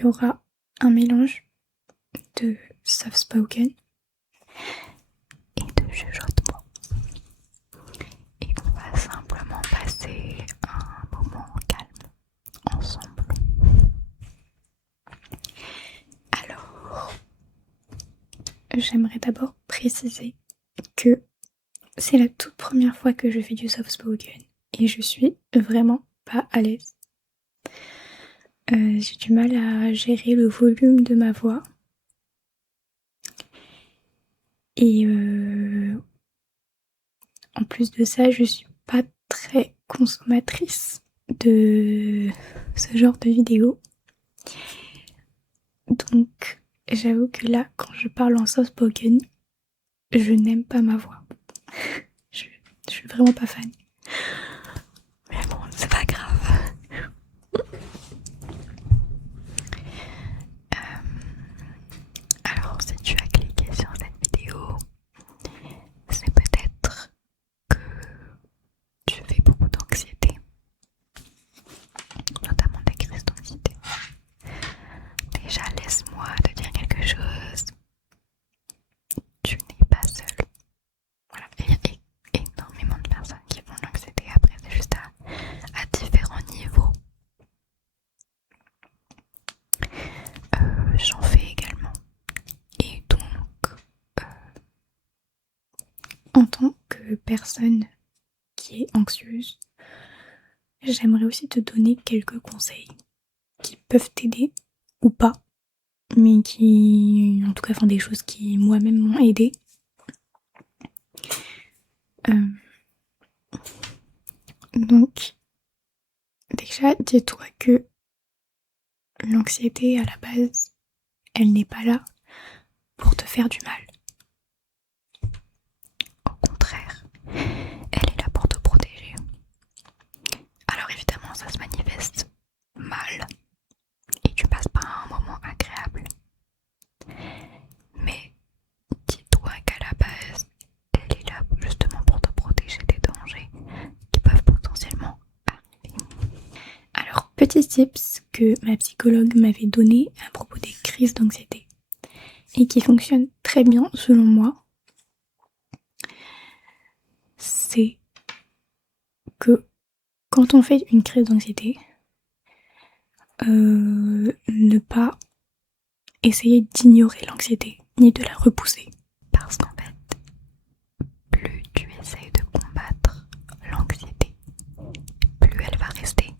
y aura un mélange de soft spoken et de chuchotement. Et on va simplement passer un moment calme ensemble. Alors, j'aimerais d'abord préciser que c'est la toute première fois que je fais du soft spoken et je suis vraiment pas à l'aise. J'ai du mal à gérer le volume de ma voix. Et en plus de ça, je suis pas très consommatrice de ce genre de vidéos. Donc j'avoue que là, quand je parle en soft spoken, je n'aime pas ma voix. Je suis vraiment pas fan. Mais bon, c'est pas grave. Alors si tu as cliqué sur cette vidéo, c'est peut-être que tu fais beaucoup d'anxiété, notamment des crises d'anxiété. Déjà, laisse-moi te dire quelque chose. Tu n'es pas seule. Voilà, il y a énormément de personnes qui font de l'anxiété. Après, c'est juste à différents niveaux. J'en fais également. Et donc, en tant que personne qui est anxieuse, j'aimerais aussi te donner quelques conseils qui peuvent t'aider ou pas, mais qui, en tout cas, font des choses qui moi-même m'ont aidé. Donc, déjà, dis-toi que l'anxiété, à la base, elle n'est pas là pour te faire du mal. Au contraire, elle est là pour te protéger. Alors évidemment, ça se manifeste mal et tu passes pas un moment agréable. Mais dis-toi qu'à la base, elle est là justement pour te protéger des dangers qui peuvent potentiellement arriver. Alors, petit tips que ma psychologue m'avait donné à propos des crises d'anxiété et qui fonctionne très bien selon moi, c'est que quand on fait une crise d'anxiété, ne pas essayer d'ignorer l'anxiété ni de la repousser. Parce qu'en fait, plus tu essayes de combattre l'anxiété, plus elle va rester.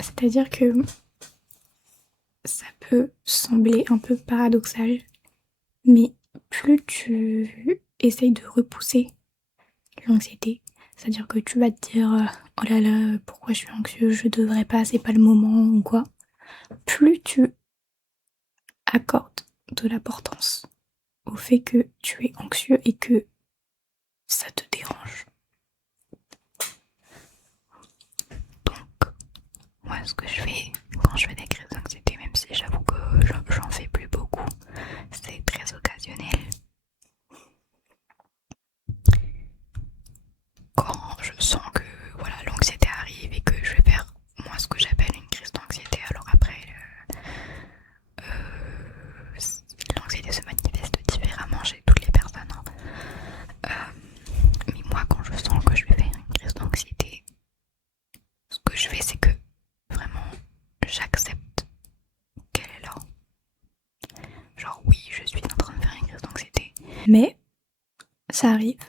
C'est-à-dire que ça peut sembler un peu paradoxal, mais plus tu essayes de repousser l'anxiété, c'est-à-dire que tu vas te dire oh là là, pourquoi je suis anxieuse, je devrais pas, c'est pas le moment ou quoi, plus tu accordes de l'importance au fait que tu es anxieux et que ça te dérange. Donc, moi ce que je fais quand je fais des crises d'anxiété, même si j'avoue que j'en fais plus beaucoup, c'est très occasionnel. Quand je sens que voilà, l'anxiété arrive et que je vais faire moi ce que j'appelle une crise d'anxiété, alors après l'anxiété se manifeste différemment chez toutes les personnes. Mais moi quand je sens que je vais faire une crise d'anxiété, ce que je fais c'est que vraiment j'accepte qu'elle est là. Genre oui, je suis en train de faire une crise d'anxiété, mais ça arrive.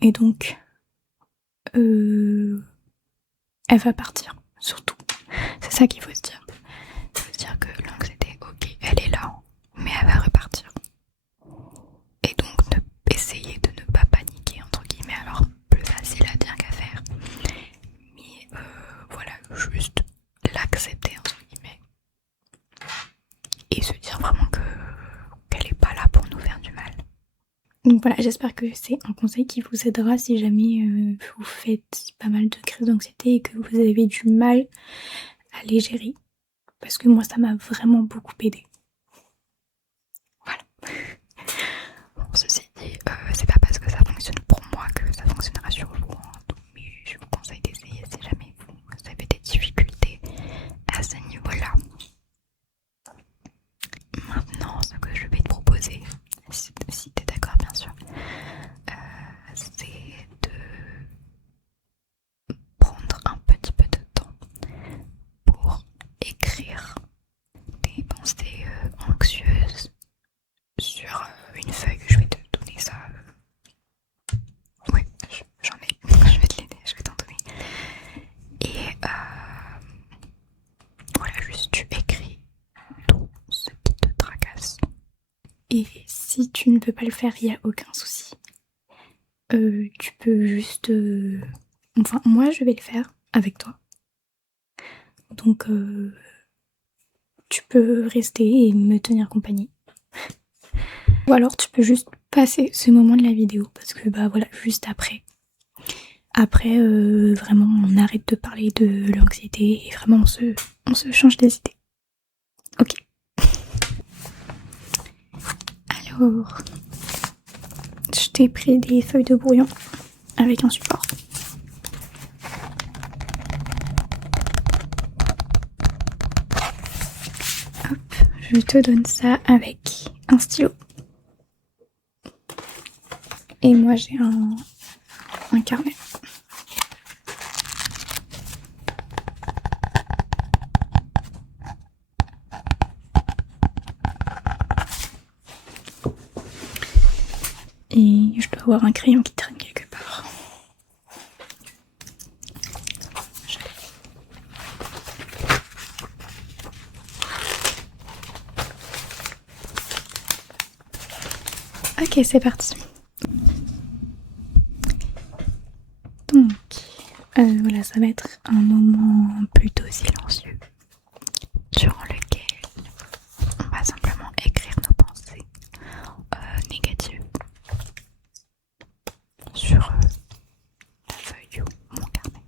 Et donc elle va partir, surtout. C'est ça qu'il faut se dire. Il faut se dire que l'anxiété, ok, elle est là, mais elle va repartir. Et donc essayer de ne pas paniquer, entre guillemets, alors plus facile à dire qu'à faire. Mais voilà, juste l'accepter, entre guillemets. Et se dire vraiment qu'elle est pas là pour nous faire du mal. Donc voilà, j'espère que c'est un conseil qui vous aidera si jamais vous faites pas mal de crises d'anxiété et que vous avez du mal à les gérer. Parce que moi, ça m'a vraiment beaucoup aidé. Voilà. Bon, ceci dit, c'est pas parce que ça fonctionne pour moi que ça fonctionnera sur vous. Hein. Mais je vous conseille d'essayer si jamais vous avez des difficultés Et si tu ne veux pas le faire, il n'y a aucun souci. Tu peux juste... Enfin, moi, je vais le faire avec toi. Donc, tu peux rester et me tenir compagnie. Ou alors, tu peux juste passer ce moment de la vidéo. Parce que, bah voilà, juste après. Après, vraiment, on arrête de parler de l'anxiété et vraiment, on se change des idées. Ok. Alors, je t'ai pris des feuilles de brouillon avec un support. Hop, je te donne ça avec un stylo. Et moi j'ai un carnet. Et je dois avoir un crayon qui traîne quelque part. Ok, c'est parti. Donc, voilà, ça va être un moment plutôt silencieux durant lequel on va simplement écrire nos pensées négatives sur la feuille ou mon carnet.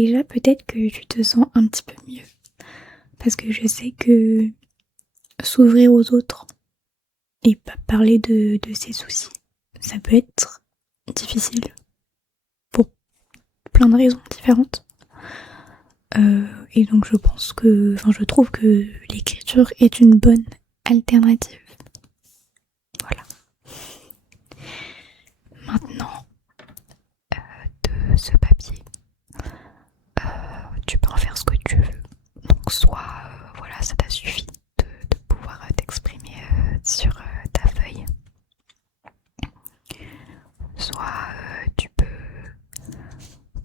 déjà peut-être que tu te sens un petit peu mieux. Parce que je sais que s'ouvrir aux autres et pas parler de ses soucis, ça peut être difficile pour plein de raisons différentes. Et donc je trouve que l'écriture est une bonne alternative. Voilà. Maintenant, de ce papier, tu peux en faire ce que tu veux. Donc soit, voilà, ça t'a suffi de pouvoir t'exprimer sur ta feuille. Soit tu peux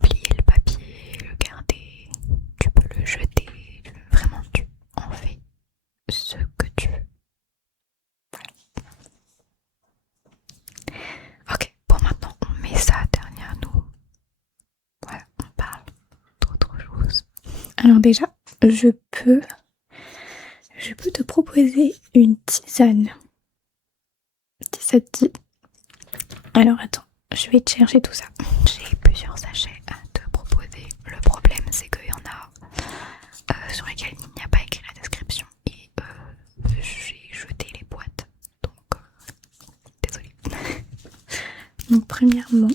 plier le papier, le garder, tu peux le jeter, vraiment tu en fais ce que tu veux. Voilà. Ok, bon maintenant on met ça derrière nous. Voilà, on parle d'autre chose. Alors déjà, je peux te proposer une tisane. Si ça te dit. Alors attends, je vais te chercher tout ça. J'ai plusieurs sachets à te proposer. Le problème c'est qu'il y en a sur lesquels il n'y a pas écrit la description et j'ai jeté les boîtes. Donc désolée. Donc premièrement,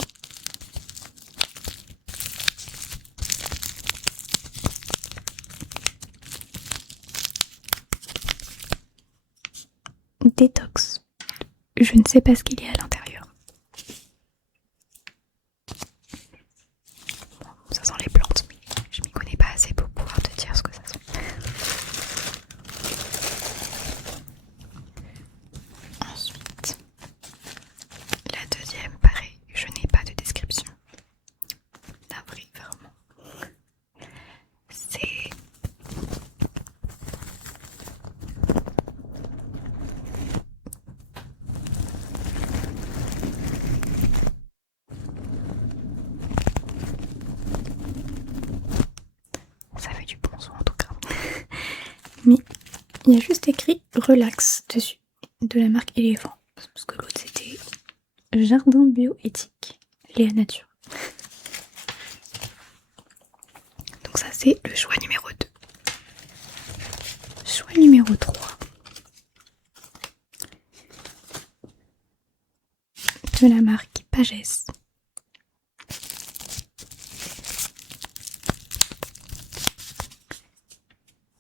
détox. Je ne sais pas ce qu'il y a à l'intérieur. Bon, ça sent les plantes, mais je m'y connais pas assez pour pouvoir te dire ce que ça sent. Ensuite, la deuxième, pareil, je n'ai pas de description. Navré, vraiment. C'est ça fait du bon son en tout cas. Mais il y a juste écrit relax dessus, de la marque Éléphant. Parce que l'autre c'était Jardin bioéthique, Léa Nature. Donc ça c'est le choix numéro 2. Choix numéro 3. De la marque Pagès.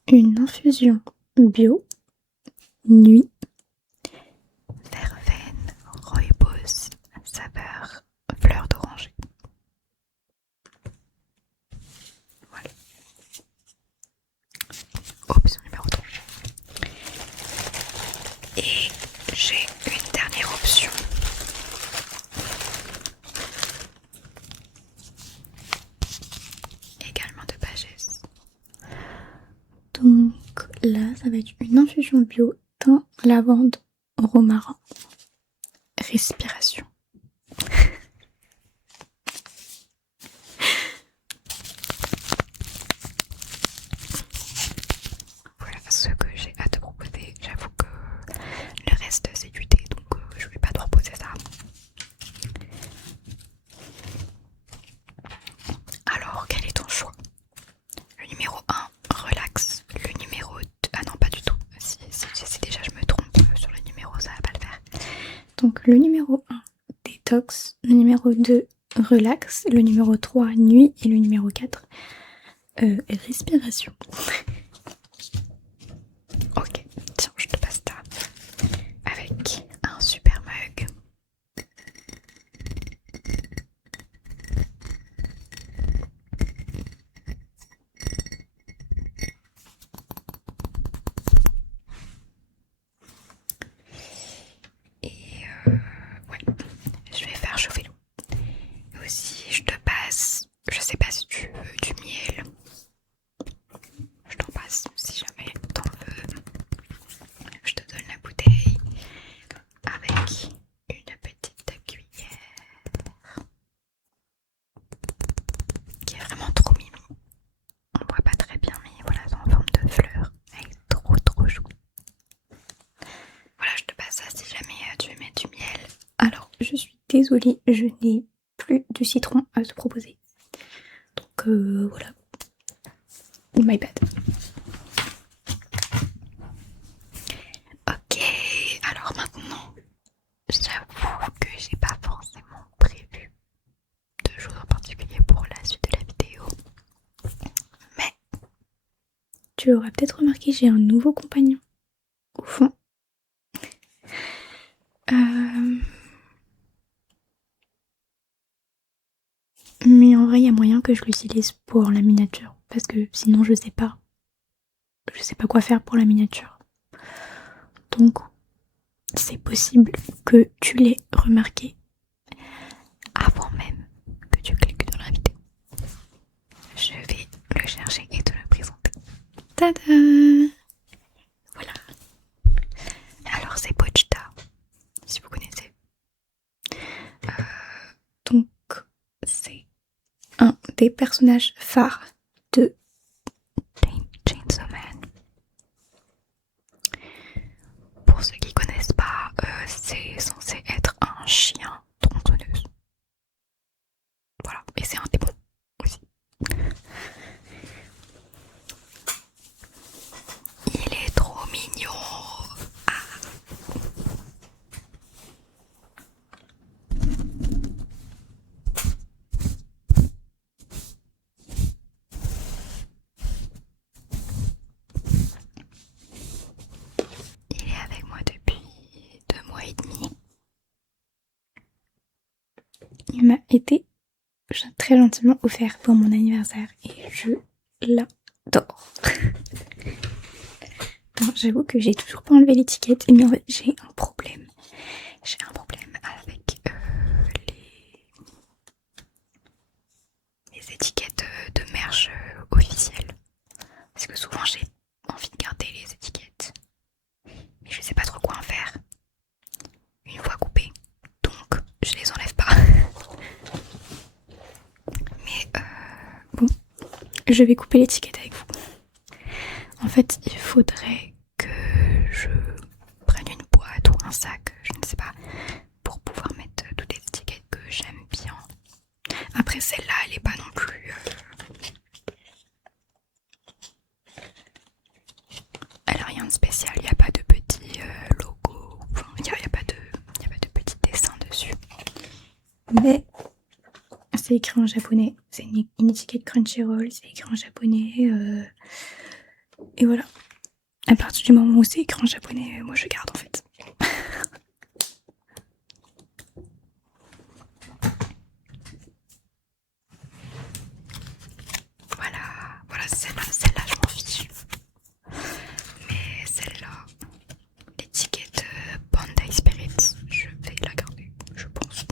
Une infusion bio, nuit, verveine, rooibos, saveur, fleur d'oranger. Voilà. Option numéro 3. Et j'ai une dernière option. Également de Pagès. Donc là, ça va être une infusion bio, thym, lavande, romarin, respiration. Voilà ce que j'ai à te proposer. J'avoue que le reste c'est du thé, donc je vais pas te proposer ça. Alors, quel est ton choix? Le numéro 1, relax. Le numéro 2, ah non, pas du tout. Si déjà je me trompe sur le numéro, ça va pas le faire. Donc, le numéro 1, détox. Le numéro 2, relax. Le numéro 3, nuit. Et le numéro 4, respiration. Ok, tiens, je te passe ça avec un super mug. Ouais, je vais faire chauffer l'eau. Et aussi, je te passe, je sais pas si tu veux du miel. Je t'en passe si jamais t'en veux. Je te donne la bouteille avec une petite cuillère qui est vraiment trop mimi. On voit pas très bien, mais voilà, c'est en forme de fleur. Elle est trop chou. Voilà, je te passe ça si jamais tu veux mettre du miel. Alors, je suis désolée, je n'ai plus de citron à te proposer. Donc voilà. My bad. Ok, alors maintenant, j'avoue que j'ai pas forcément prévu de choses en particulier pour la suite de la vidéo. Mais tu l'auras peut-être remarqué, j'ai un nouveau compagnon au fond. Mais en vrai, il y a moyen que je l'utilise pour la miniature. Parce que sinon, je sais pas. Je sais pas quoi faire pour la miniature. Donc, c'est possible que tu l'aies remarqué avant même que tu cliques dans la vidéo. Je vais le chercher et te le présenter. Tada! Voilà. Alors, c'est Pochita, si vous connaissez. Donc, c'est un des personnages phares de Chainsaw Man. Pour ceux qui connaissent pas, c'est censé être un chien tronçonneuse. Voilà, et c'est un démon aussi. Il est trop mignon. Il est avec moi depuis 2 mois et demi. Il m'a été très gentiment offert pour mon anniversaire et je l'adore. J'avoue que j'ai toujours pas enlevé l'étiquette, mais en fait j'ai un problème. J'ai un problème avec les étiquettes de merch officielles. Parce que souvent j'ai envie de garder les étiquettes. Mais je sais pas trop quoi en faire une fois coupées. Donc je les enlève pas. Mais bon, je vais couper l'étiquette avec vous. En fait, il faudrait que je prenne une boîte ou un sac, je ne sais pas, pour pouvoir mettre toutes les étiquettes que j'aime bien. Après, celle-là, elle est pas non plus... Elle a rien de spécial, il n'y a pas de petit logo, enfin, il n'y a pas de petit dessin dessus. Mais c'est écrit en japonais, c'est une étiquette Crunchyroll, c'est écrit en japonais, et voilà. À partir du moment où c'est écrit en japonais, moi je garde en fait. Voilà, celle-là je m'en fiche. Mais celle-là, l'étiquette Bandai Spirit, je vais la garder, je pense.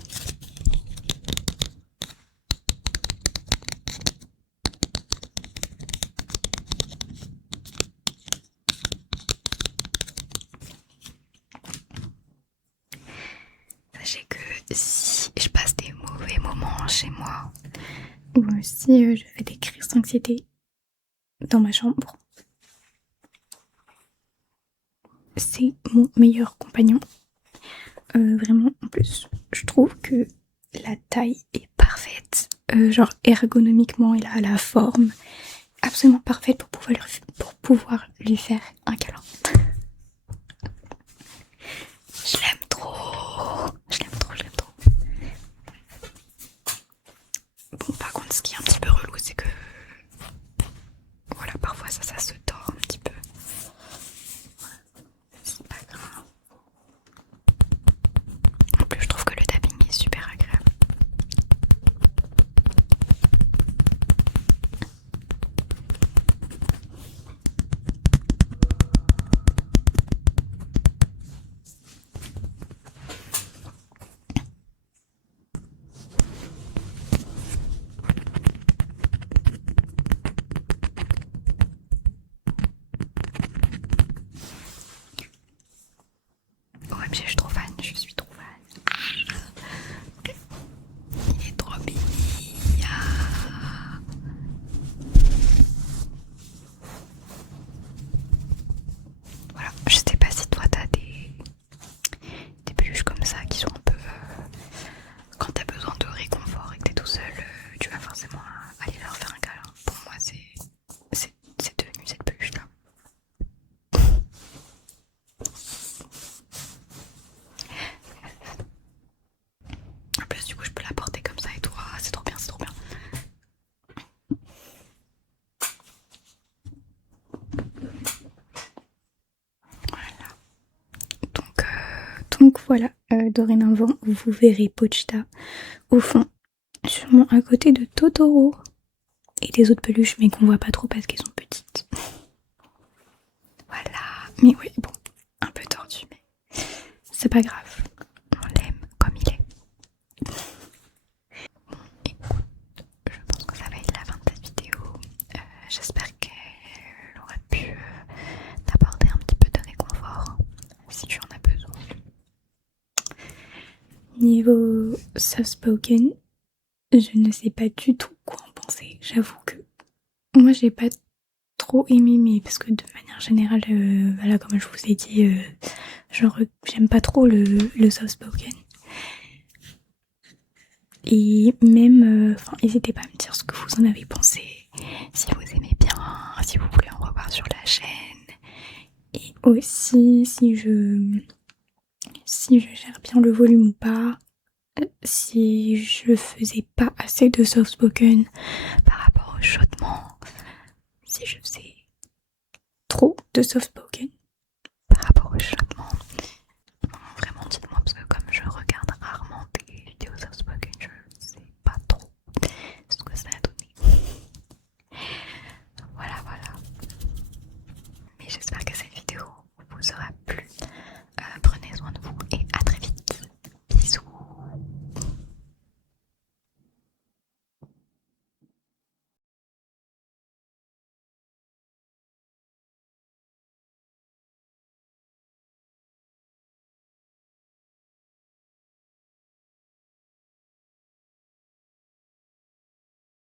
Sachez que si je passe des mauvais moments chez moi, ou si je fais des crises d'anxiété dans ma chambre, c'est mon meilleur compagnon. Vraiment, en plus, je trouve que la taille est parfaite. Genre ergonomiquement, il a la forme absolument parfaite pour pouvoir lui faire un câlin. Je l'aime trop. Je l'aime trop. Bon, par contre, ce qui est un petit peu relou, c'est que... Voilà, parfois ça se tord un petit peu. C'est pas grave. En plus, je trouve que le tapping est super agréable. OMG, je suis trop fan, je suis trop fan. Il est trop mignon. Voilà, je sais pas si toi t'as des peluches comme ça qui sont un peu... quand t'as besoin de réconfort et que t'es tout seul, tu vas forcément aller leur faire un câlin. voilà, dorénavant, vous verrez Pochita au fond, sûrement à côté de Totoro et des autres peluches, mais qu'on voit pas trop parce qu'elles sont petites. Voilà, mais oui, bon, un peu tordu, mais c'est pas grave, on l'aime comme il est. Bon, écoute, je pense que ça va être la fin de cette vidéo. J'espère qu'elle aurait pu t'apporter un petit peu de réconfort si tu en as besoin. Niveau soft spoken, je ne sais pas du tout quoi en penser. J'avoue que moi j'ai pas trop aimé, mais parce que de manière générale, voilà, comme je vous ai dit, genre j'aime pas trop le soft spoken. Et même, n'hésitez pas à me dire ce que vous en avez pensé, si vous aimez bien, si vous voulez en revoir sur la chaîne, et aussi si je gère bien le volume ou pas, si je faisais pas assez de soft spoken par rapport au chuchotement, si je faisais trop de soft spoken par rapport au chuchotement. Vraiment dites-moi, parce que comme je regarde rarement des vidéos soft spoken, je sais pas trop ce que ça a donné. Voilà. Mais j'espère